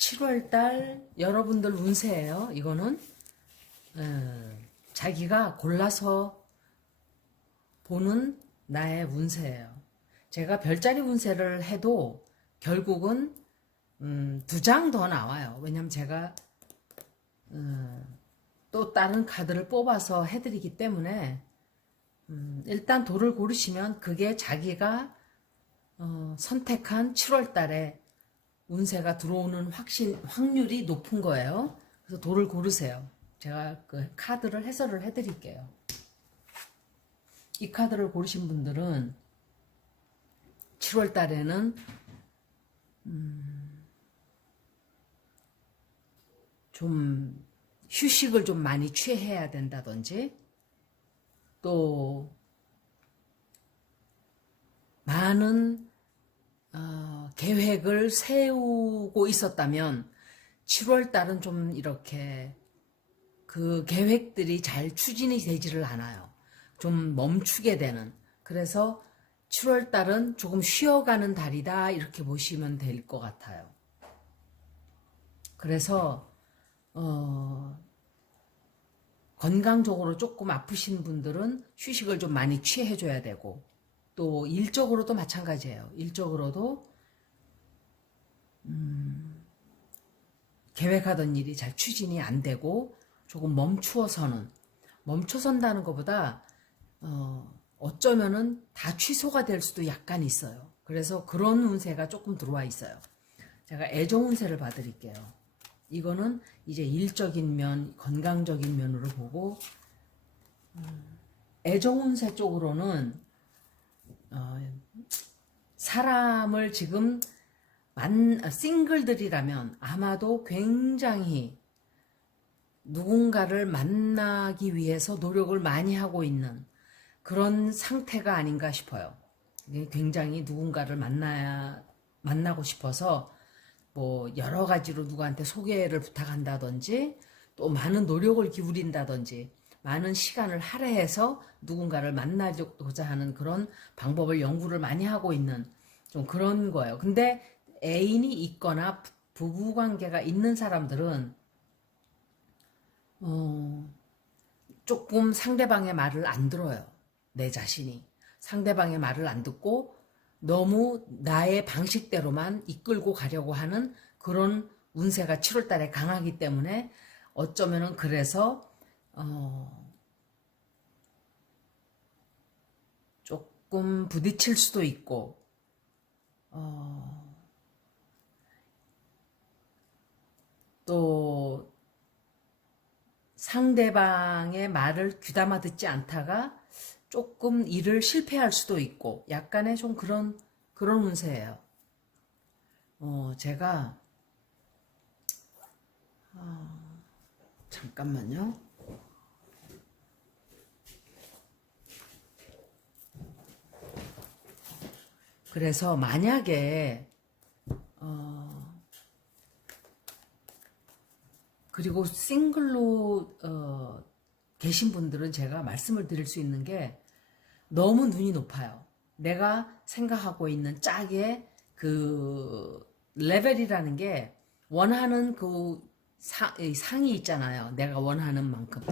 7월달 여러분들 운세예요. 이거는 자기가 골라서 보는 나의 운세예요. 제가 별자리 운세를 해도 결국은 2장 더 나와요. 왜냐면 제가 또 다른 카드를 뽑아서 해드리기 때문에 일단 돌을 고르시면 그게 자기가 선택한 7월달에 운세가 들어오는 확률이 높은 거예요. 그래서 돌을 고르세요. 제가 그 카드를 해설을 해드릴게요. 이 카드를 고르신 분들은 7월 달에는 좀 휴식을 좀 많이 취해야 된다든지 또 많은 계획을 세우고 있었다면 7월 달은 좀 이렇게 그 계획들이 잘 추진이 되지를 않아요. 좀 멈추게 되는. 그래서 7월 달은 조금 쉬어가는 달이다 이렇게 보시면 될 것 같아요. 그래서 건강적으로 조금 아프신 분들은 휴식을 좀 많이 취해줘야 되고 또 일적으로도 마찬가지예요. 일적으로도 계획하던 일이 잘 추진이 안 되고 조금 멈춰선다는 것보다 어쩌면은 다 취소가 될 수도 약간 있어요. 그래서 그런 운세가 조금 들어와 있어요. 제가 애정 운세를 봐드릴게요. 이거는 이제 일적인 면, 건강적인 면으로 보고 애정 운세 쪽으로는 사람을 지금 싱글들이라면 아마도 굉장히 누군가를 만나기 위해서 노력을 많이 하고 있는 그런 상태가 아닌가 싶어요. 굉장히 누군가를 만나고 싶어서 뭐 여러 가지로 누구한테 소개를 부탁한다든지 또 많은 노력을 기울인다든지 많은 시간을 할애해서 누군가를 만나고자 하는 그런 방법을 연구를 많이 하고 있는 좀 그런 거예요. 근데 애인이 있거나 부부관계가 있는 사람들은 조금 상대방의 말을 안 들어요. 내 자신이. 상대방의 말을 안 듣고 너무 나의 방식대로만 이끌고 가려고 하는 그런 운세가 7월 달에 강하기 때문에 어쩌면은 그래서 조금 부딪힐 수도 있고 또 상대방의 말을 귀담아 듣지 않다가 조금 일을 실패할 수도 있고 약간의 좀 그런 운세예요. 제가 잠깐만요. 그래서 만약에 그리고 싱글로 계신 분들은 제가 말씀을 드릴 수 있는 게 너무 눈이 높아요. 내가 생각하고 있는 짝의 그 레벨이라는 게 원하는 그 상이 있잖아요. 내가 원하는 만큼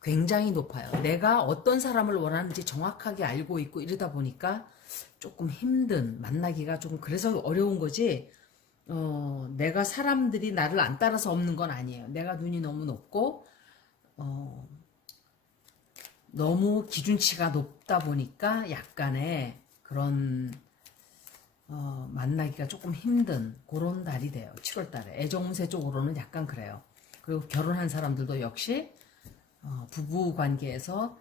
굉장히 높아요. 내가 어떤 사람을 원하는지 정확하게 알고 있고 이러다 보니까 조금 힘든 만나기가 조금 그래서 어려운 거지. 내가 사람들이 나를 안 따라서 없는 건 아니에요. 내가 눈이 너무 높고 너무 기준치가 높다 보니까 약간의 그런 만나기가 조금 힘든 그런 달이 돼요. 7월 달에. 애정운세 쪽으로는 약간 그래요. 그리고 결혼한 사람들도 역시 부부 관계에서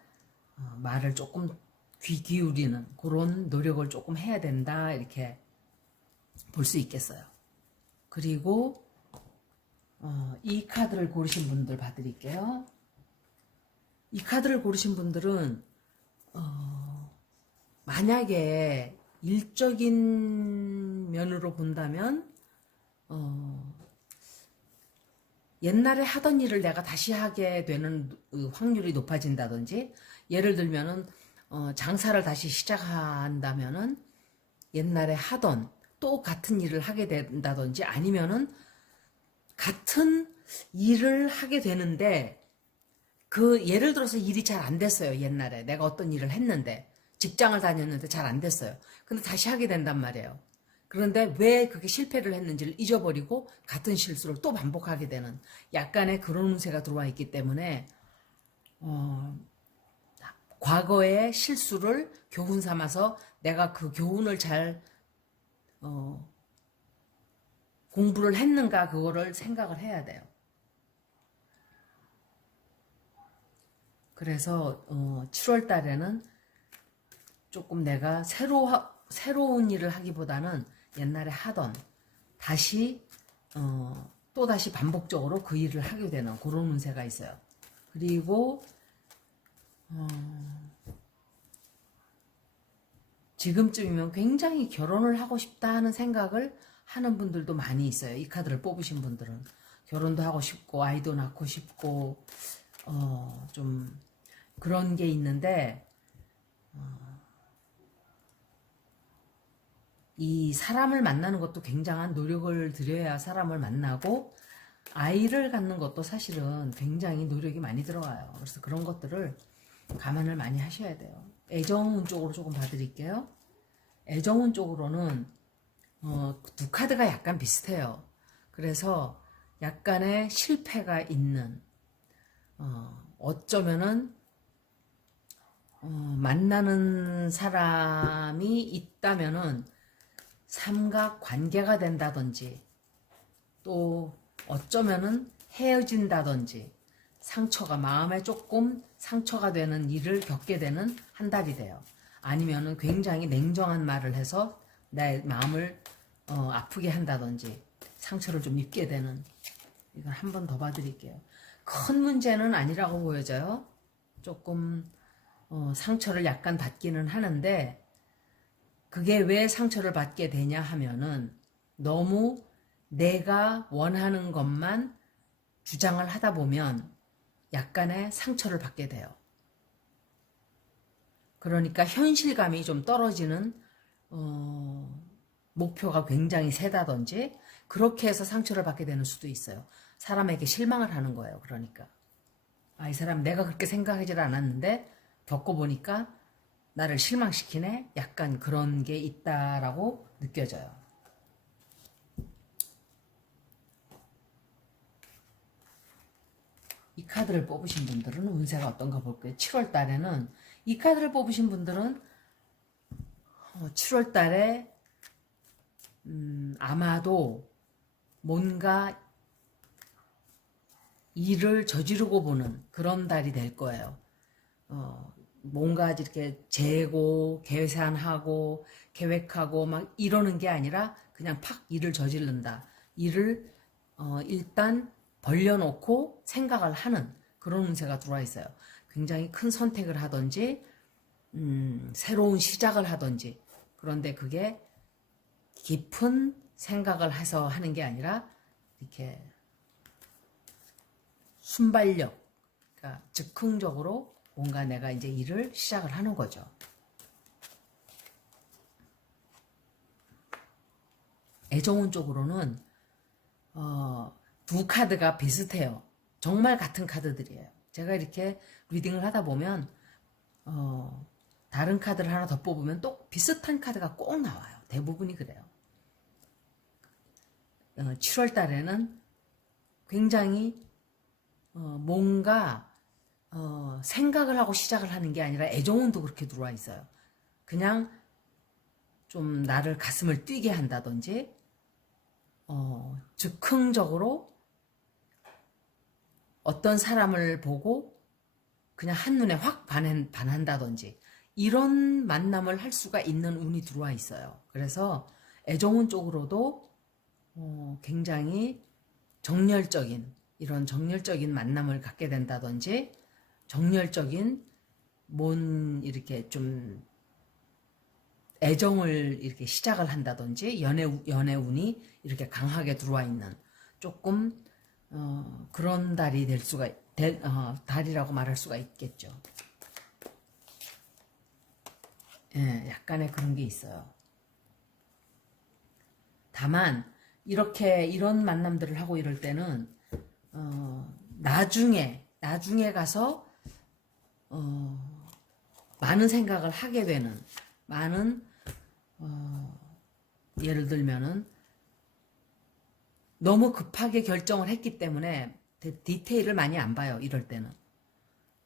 말을 조금 귀 기울이는 그런 노력을 조금 해야 된다 이렇게 볼 수 있겠어요. 그리고 이 카드를 고르신 분들 봐드릴게요. 이 카드를 고르신 분들은 만약에 일적인 면으로 본다면 옛날에 하던 일을 내가 다시 하게 되는 확률이 높아진다든지 예를 들면은 장사를 다시 시작한다면은 옛날에 하던 또 같은 일을 하게 된다든지 아니면은 같은 일을 하게 되는데 그 예를 들어서 일이 잘 안 됐어요. 옛날에 내가 어떤 일을 했는데 직장을 다녔는데 잘 안 됐어요. 근데 다시 하게 된단 말이에요. 그런데 왜 그게 실패를 했는지를 잊어버리고 같은 실수를 또 반복하게 되는 약간의 그런 운세가 들어와 있기 때문에 과거의 실수를 교훈 삼아서 내가 그 교훈을 잘 공부를 했는가 그거를 생각을 해야 돼요. 그래서 7월 달에는 조금 내가 새로운 일을 하기보다는 옛날에 하던 다시 또다시 반복적으로 그 일을 하게 되는 그런 운세가 있어요. 그리고 지금쯤이면 굉장히 결혼을 하고 싶다 하는 생각을 하는 분들도 많이 있어요. 이 카드를 뽑으신 분들은 결혼도 하고 싶고 아이도 낳고 싶고 좀 그런 게 있는데 이 사람을 만나는 것도 굉장한 노력을 들여야 사람을 만나고 아이를 갖는 것도 사실은 굉장히 노력이 많이 들어가요. 그래서 그런 것들을 감안을 많이 하셔야 돼요. 애정운 쪽으로 조금 봐드릴게요. 애정운 쪽으로는 두 카드가 약간 비슷해요. 그래서 약간의 실패가 있는 어쩌면은 만나는 사람이 있다면은 삼각 관계가 된다든지 또 어쩌면은 헤어진다든지 상처가 마음에 조금 상처가 되는 일을 겪게 되는 한 달이 돼요. 아니면은 굉장히 냉정한 말을 해서 내 마음을 아프게 한다든지 상처를 좀 입게 되는 이걸 한 번 더 봐드릴게요. 큰 문제는 아니라고 보여져요. 조금 상처를 약간 받기는 하는데 그게 왜 상처를 받게 되냐 하면은 너무 내가 원하는 것만 주장을 하다 보면 약간의 상처를 받게 돼요. 그러니까 현실감이 좀 떨어지는 목표가 굉장히 세다든지 그렇게 해서 상처를 받게 되는 수도 있어요. 사람에게 실망을 하는 거예요. 그러니까 이 사람 내가 그렇게 생각하지 않았는데 겪어보니까 나를 실망시키네? 약간 그런 게 있다라고 느껴져요. 이 카드를 뽑으신 분들은 운세가 어떤가 볼게요. 7월 달에는 이 카드를 뽑으신 분들은 7월 달에 아마도 뭔가 일을 저지르고 보는 그런 달이 될 거예요. 뭔가 이렇게 재고 계산하고 계획하고 막 이러는 게 아니라 그냥 팍 일을 저지른다. 일을 일단 벌려놓고 생각을 하는 그런 운세가 들어와 있어요. 굉장히 큰 선택을 하든지 새로운 시작을 하든지 그런데 그게 깊은 생각을 해서 하는 게 아니라 이렇게 순발력, 그러니까 즉흥적으로 뭔가 내가 이제 일을 시작을 하는 거죠. 애정운 쪽으로는 두 카드가 비슷해요. 정말 같은 카드들이에요. 제가 이렇게 리딩을 하다 보면 다른 카드를 하나 더 뽑으면 또 비슷한 카드가 꼭 나와요. 대부분이 그래요. 7월 달에는 굉장히 뭔가 생각을 하고 시작을 하는 게 아니라 애정운도 그렇게 들어와 있어요. 그냥 좀 나를 가슴을 뛰게 한다든지 즉흥적으로 어떤 사람을 보고 그냥 한눈에 확 반한다든지 이런 만남을 할 수가 있는 운이 들어와 있어요. 그래서 애정운 쪽으로도 굉장히 정열적인 이런 정열적인 만남을 갖게 된다든지 정열적인 이렇게 좀 애정을 이렇게 시작을 한다든지 연애운이 이렇게 강하게 들어와 있는 조금 그런 달이 달이라고 말할 수가 있겠죠. 예, 약간의 그런 게 있어요. 다만 이런 만남들을 하고 이럴 때는 나중에 가서 많은 생각을 하게 되는, 많은 예를 들면은 너무 급하게 결정을 했기 때문에 디테일을 많이 안 봐요. 이럴 때는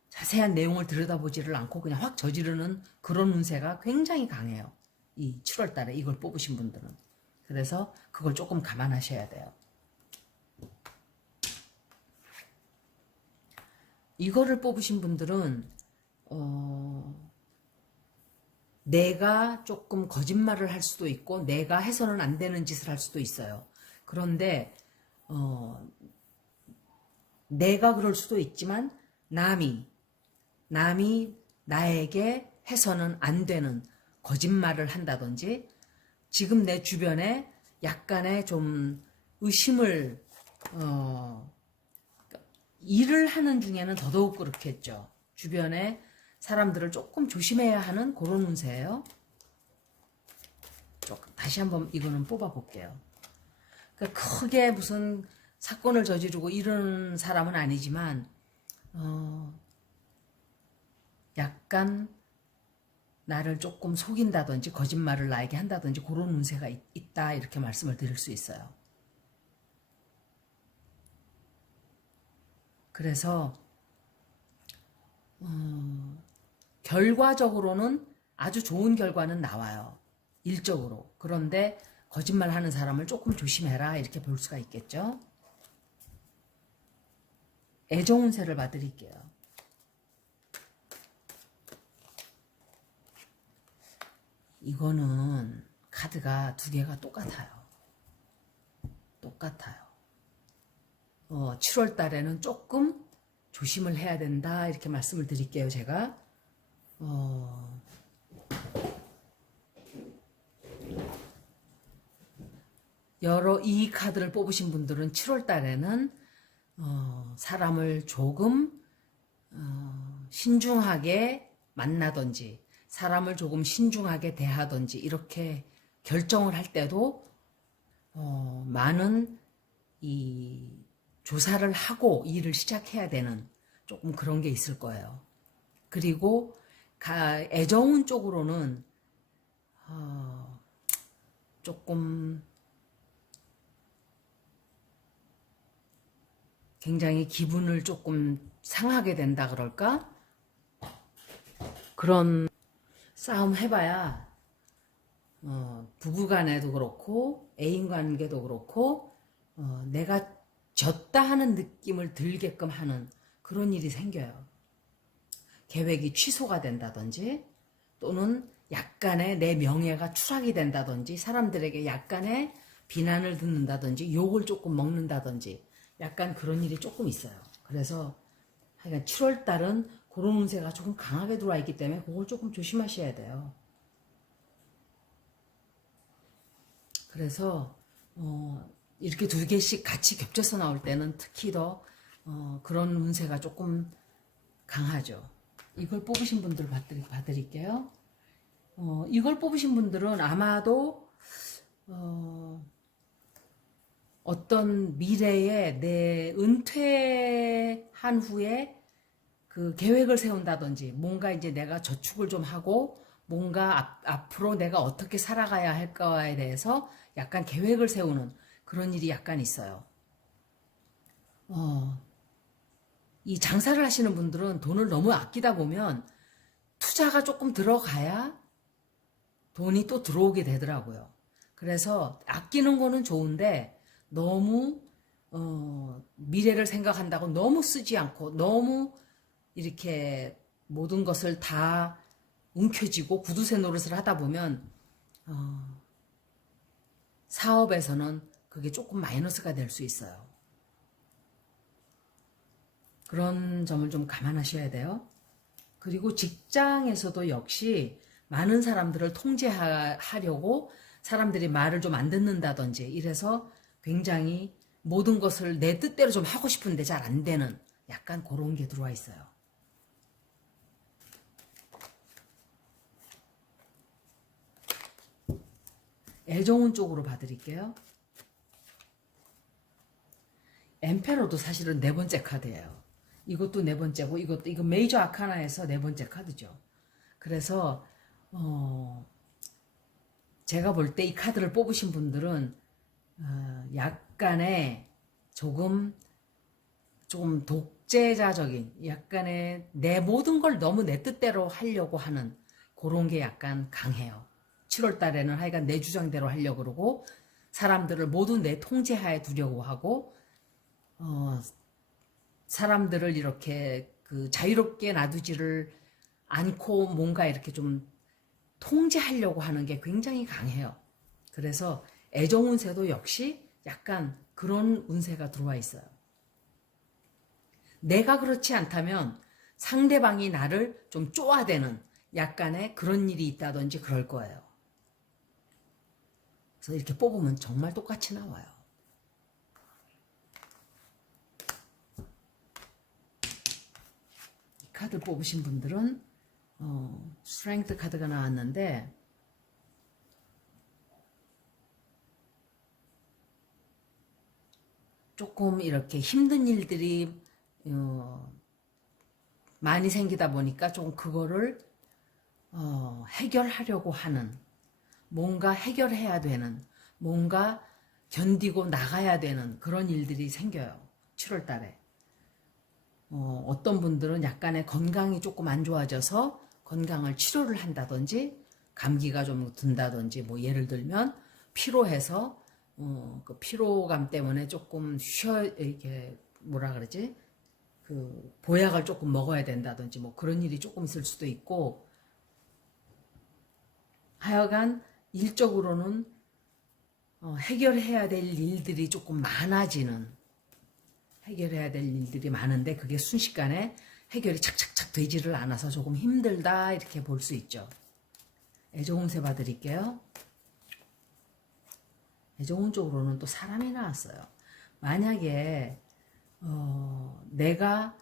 자세한 내용을 들여다보지를 않고 그냥 확 저지르는 그런 운세가 굉장히 강해요. 이 7월 달에 이걸 뽑으신 분들은. 그래서 그걸 조금 감안하셔야 돼요. 이거를 뽑으신 분들은 내가 조금 거짓말을 할 수도 있고 내가 해서는 안 되는 짓을 할 수도 있어요. 그런데 내가 그럴 수도 있지만 남이 나에게 해서는 안 되는 거짓말을 한다든지 지금 내 주변에 약간의 좀 의심을 일을 하는 중에는 더더욱 그렇겠죠. 주변에 사람들을 조금 조심해야 하는 그런 운세예요. 조금 다시 한번 이거는 뽑아볼게요. 그러니까 크게 무슨 사건을 저지르고 이런 사람은 아니지만 약간 나를 조금 속인다든지 거짓말을 나에게 한다든지 그런 운세가 있다 이렇게 말씀을 드릴 수 있어요. 그래서 결과적으로는 아주 좋은 결과는 나와요. 일적으로. 그런데 거짓말하는 사람을 조금 조심해라 이렇게 볼 수가 있겠죠. 애정 운세를 봐드릴게요. 이거는 카드가 두 개가 똑같아요. 똑같아요. 7월 달에는 조금 조심을 해야 된다 이렇게 말씀을 드릴게요. 제가 이 카드를 뽑으신 분들은 7월 달에는 사람을 조금 신중하게 만나든지 사람을 조금 신중하게 대하든지 이렇게 결정을 할 때도 많은 이 조사를 하고 일을 시작해야 되는 조금 그런 게 있을 거예요. 그리고 애정운 쪽으로는 조금 굉장히 기분을 조금 상하게 된다 그럴까? 그런 싸움 해봐야 부부간에도 그렇고 애인 관계도 그렇고 내가 졌다 하는 느낌을 들게끔 하는 그런 일이 생겨요. 계획이 취소가 된다든지 또는 약간의 내 명예가 추락이 된다든지 사람들에게 약간의 비난을 듣는다든지 욕을 조금 먹는다든지 약간 그런 일이 조금 있어요. 그래서 하여간 7월 달은 그런 운세가 조금 강하게 들어와 있기 때문에 그걸 조금 조심하셔야 돼요. 그래서 이렇게 두 개씩 같이 겹쳐서 나올 때는 특히 더 그런 운세가 조금 강하죠. 이걸 뽑으신 분들 봐드릴게요. 이걸 뽑으신 분들은 아마도 어떤 미래에 내 은퇴한 후에 그 계획을 세운다든지 뭔가 이제 내가 저축을 좀 하고 뭔가 앞으로 내가 어떻게 살아가야 할까에 대해서 약간 계획을 세우는 그런 일이 약간 있어요. 이 장사를 하시는 분들은 돈을 너무 아끼다 보면 투자가 조금 들어가야 돈이 또 들어오게 되더라고요. 그래서 아끼는 거는 좋은데 너무 미래를 생각한다고 너무 쓰지 않고 너무 이렇게 모든 것을 다 움켜쥐고 구두쇠 노릇을 하다 보면 사업에서는 그게 조금 마이너스가 될 수 있어요. 그런 점을 좀 감안하셔야 돼요. 그리고 직장에서도 역시 많은 사람들을 통제하려고 사람들이 말을 좀 안 듣는다든지 이래서 굉장히 모든 것을 내 뜻대로 좀 하고 싶은데 잘 안 되는 약간 그런 게 들어와 있어요. 애정운 쪽으로 봐드릴게요. 엠페로도 사실은 네 번째 카드예요. 이것도 네 번째고 이거 메이저 아카나에서 네 번째 카드죠. 그래서 제가 볼 때 이 카드를 뽑으신 분들은 약간의 조금 독재자적인, 약간의 내 모든 걸 너무 내 뜻대로 하려고 하는 그런 게 약간 강해요. 7월 달에는 하여간 내 주장대로 하려고 그러고 사람들을 모두 내 통제하에 두려고 하고 사람들을 이렇게 그 자유롭게 놔두지를 않고 뭔가 이렇게 좀 통제하려고 하는 게 굉장히 강해요. 그래서 애정 운세도 역시 약간 그런 운세가 들어와 있어요. 내가 그렇지 않다면 상대방이 나를 좀 쪼아대는 약간의 그런 일이 있다든지 그럴 거예요. 그래서 이렇게 뽑으면 정말 똑같이 나와요. 이 카드 뽑으신 분들은 스트렝스 카드가 나왔는데 조금 이렇게 힘든 일들이 많이 생기다 보니까 좀 그거를 해결하려고 하는, 뭔가 해결해야 되는, 뭔가 견디고 나가야 되는 그런 일들이 생겨요. 7월 달에. 어떤 분들은 약간의 건강이 조금 안 좋아져서 건강을 치료를 한다든지 감기가 좀 든다든지 뭐 예를 들면 피로해서 그 피로감 때문에 조금 이렇게 뭐라 그러지? 그 보약을 조금 먹어야 된다든지 뭐 그런 일이 조금 있을 수도 있고 하여간 일적으로는 해결해야 될 일들이 조금 많아지는, 해결해야 될 일들이 많은데 그게 순식간에 해결이 착착착 되지를 않아서 조금 힘들다 이렇게 볼 수 있죠. 애정운세 봐드릴게요. 애정운 쪽으로는 또 사람이 나왔어요. 만약에 내가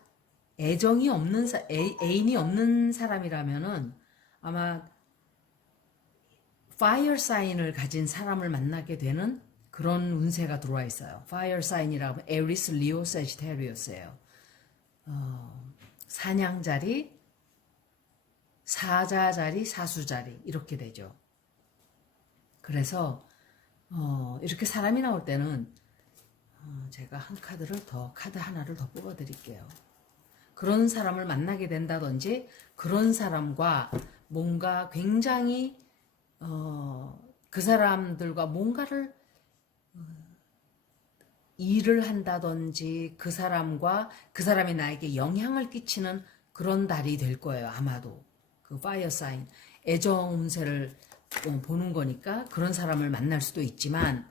애정이 없는 애인이 없는 사람이라면은 아마 파이어 사인을 가진 사람을 만나게 되는 그런 운세가 들어와 있어요. 파이어 사인이라고 에리스, 리오, 세지테리우스예요. 사냥자리, 사자자리, 사수자리 이렇게 되죠. 그래서 이렇게 사람이 나올 때는 제가 카드 하나를 더 뽑아 드릴게요. 그런 사람을 만나게 된다든지 그런 사람과 뭔가 굉장히 그 사람들과 뭔가를 일을 한다든지 그 사람과 그 사람이 나에게 영향을 끼치는 그런 달이 될 거예요. 아마도 그 파이어 사인 애정 운세를 보는 거니까 그런 사람을 만날 수도 있지만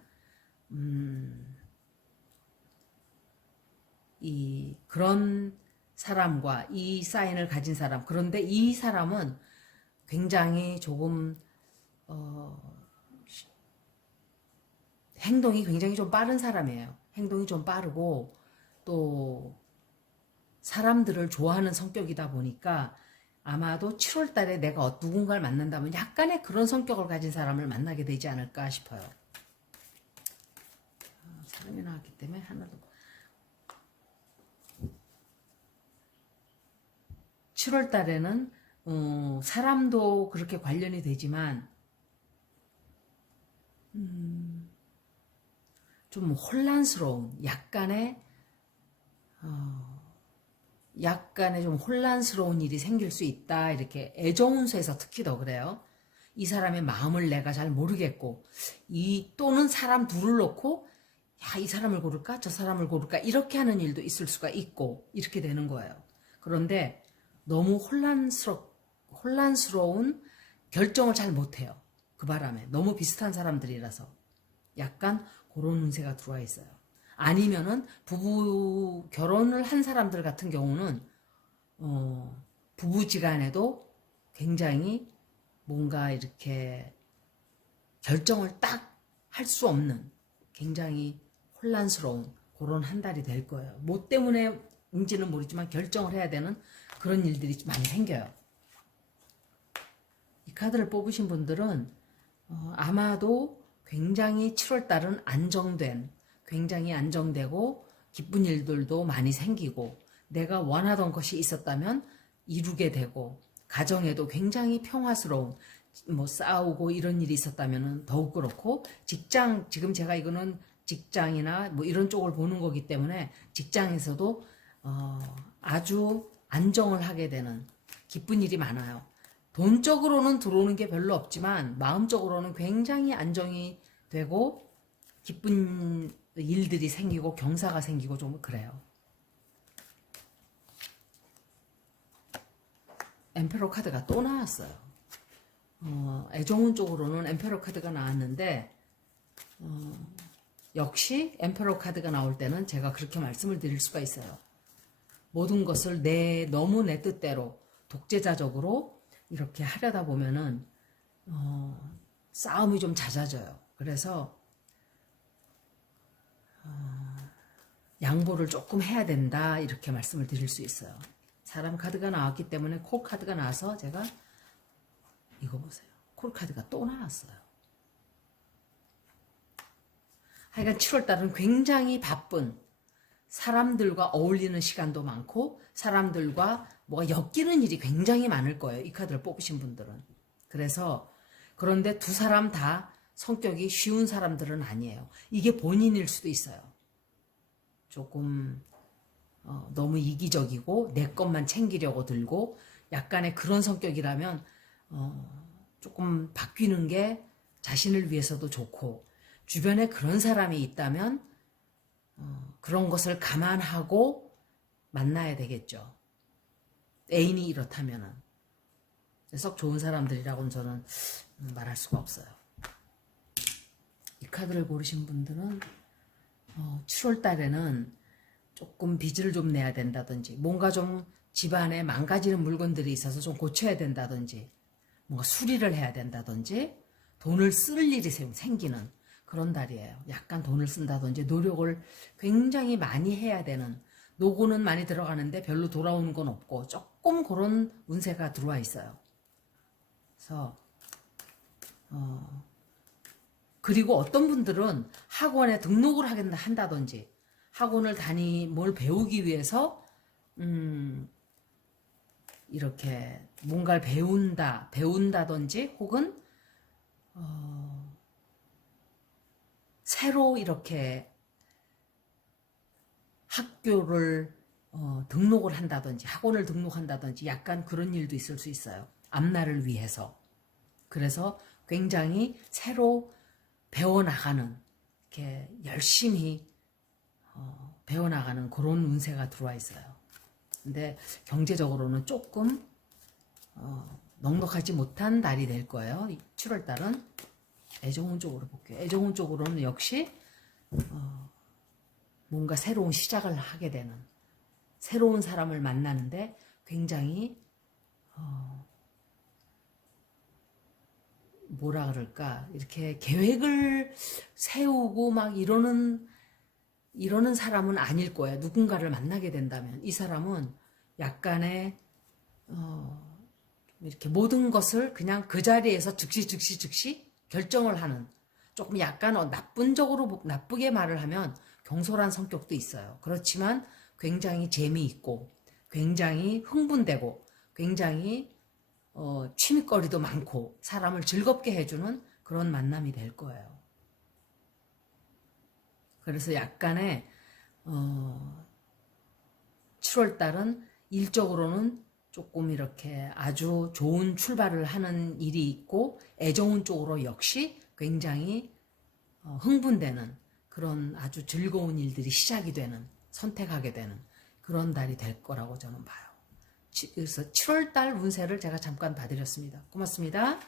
그런 사람과 이 사인을 가진 사람, 그런데 이 사람은 굉장히 조금 행동이 굉장히 좀 빠른 사람이에요. 행동이 좀 빠르고 또 사람들을 좋아하는 성격이다 보니까 아마도 7월 달에 내가 누군가를 만난다면 약간의 그런 성격을 가진 사람을 만나게 되지 않을까 싶어요. 사람이 나왔기 때문에 하나 더. 7월 달에는 사람도 그렇게 관련이 되지만 좀 혼란스러운 약간의 좀 혼란스러운 일이 생길 수 있다. 이렇게 애정운수에서 특히 더 그래요. 이 사람의 마음을 내가 잘 모르겠고 또는 사람 둘을 놓고 야, 이 사람을 고를까? 저 사람을 고를까? 이렇게 하는 일도 있을 수가 있고 이렇게 되는 거예요. 그런데 너무 혼란스러운 결정을 잘 못해요. 그 바람에 너무 비슷한 사람들이라서 약간 그런 운세가 들어와 있어요. 아니면은 부부 결혼을 한 사람들 같은 경우는 부부지간에도 굉장히 뭔가 이렇게 결정을 딱 할 수 없는 굉장히 혼란스러운 그런 한 달이 될 거예요. 뭐 때문에인지는 모르지만 결정을 해야 되는 그런 일들이 많이 생겨요. 이 카드를 뽑으신 분들은 아마도 굉장히 7월 달은 굉장히 안정되고 기쁜 일들도 많이 생기고 내가 원하던 것이 있었다면 이루게 되고 가정에도 굉장히 평화스러운 뭐 싸우고 이런 일이 있었다면 더욱 그렇고 직장 지금 제가 이거는 직장이나 뭐 이런 쪽을 보는 거기 때문에 직장에서도 아주 안정을 하게 되는 기쁜 일이 많아요. 돈적으로는 들어오는 게 별로 없지만 마음적으로는 굉장히 안정이 되고 기쁜 일들이 생기고 경사가 생기고 좀 그래요. 엠페러 카드가 또 나왔어요. 애정운 쪽으로는 엠페러 카드가 나왔는데 역시 엠페러 카드가 나올 때는 제가 그렇게 말씀을 드릴 수가 있어요. 모든 것을 너무 내 뜻대로 독재자적으로 이렇게 하려다 보면은 싸움이 좀 잦아져요. 그래서 양보를 조금 해야 된다 이렇게 말씀을 드릴 수 있어요. 사람 카드가 나왔기 때문에 콜 카드가 나와서 제가 이거 보세요. 콜 카드가 또 나왔어요. 하여간 7월달은 굉장히 바쁜 사람들과 어울리는 시간도 많고 사람들과 뭐가 엮이는 일이 굉장히 많을 거예요. 이 카드를 뽑으신 분들은. 그래서 그런데 두 사람 다 성격이 쉬운 사람들은 아니에요. 이게 본인일 수도 있어요. 조금 너무 이기적이고 내 것만 챙기려고 들고 약간의 그런 성격이라면 조금 바뀌는 게 자신을 위해서도 좋고 주변에 그런 사람이 있다면 그런 것을 감안하고 만나야 되겠죠. 애인이 이렇다면은 썩 좋은 사람들이라고는 저는 말할 수가 없어요. 이 카드를 고르신 분들은 7월 달에는 조금 빚을 좀 내야 된다든지 뭔가 좀 집안에 망가지는 물건들이 있어서 좀 고쳐야 된다든지 뭔가 수리를 해야 된다든지 돈을 쓸 일이 생기는 그런 달이에요. 약간 돈을 쓴다든지 노력을 굉장히 많이 해야 되는 노고는 많이 들어가는데 별로 돌아오는 건 없고 조금 그런 운세가 들어와 있어요. 그래서 그리고 어떤 분들은 학원에 등록을 한다든지 학원을 뭘 배우기 위해서 이렇게 뭔가를 배운다든지 혹은 새로 이렇게 학교를 등록을 한다든지 학원을 등록한다든지 약간 그런 일도 있을 수 있어요. 앞날을 위해서. 그래서 굉장히 새로 배워나가는 이렇게 열심히 배워나가는 그런 운세가 들어와 있어요. 근데 경제적으로는 조금 넉넉하지 못한 달이 될 거예요. 7월 달은 애정운 쪽으로 볼게요. 애정운 쪽으로는 역시 뭔가 새로운 시작을 하게 되는 새로운 사람을 만나는데 굉장히 뭐라 그럴까 이렇게 계획을 세우고 막 이러는 사람은 아닐 거예요. 누군가를 만나게 된다면 이 사람은 약간의 이렇게 모든 것을 그냥 그 자리에서 즉시 결정을 하는 조금 약간 나쁘게 말을 하면 경솔한 성격도 있어요. 그렇지만 굉장히 재미있고 굉장히 흥분되고 굉장히 취미거리도 많고 사람을 즐겁게 해주는 그런 만남이 될 거예요. 그래서 약간의 7월달은 일적으로는 조금 이렇게 아주 좋은 출발을 하는 일이 있고 애정운 쪽으로 역시 굉장히 흥분되는 그런 아주 즐거운 일들이 시작이 되는 선택하게 되는 그런 달이 될 거라고 저는 봐요. 그래서 7월달 운세를 제가 잠깐 봐드렸습니다. 고맙습니다.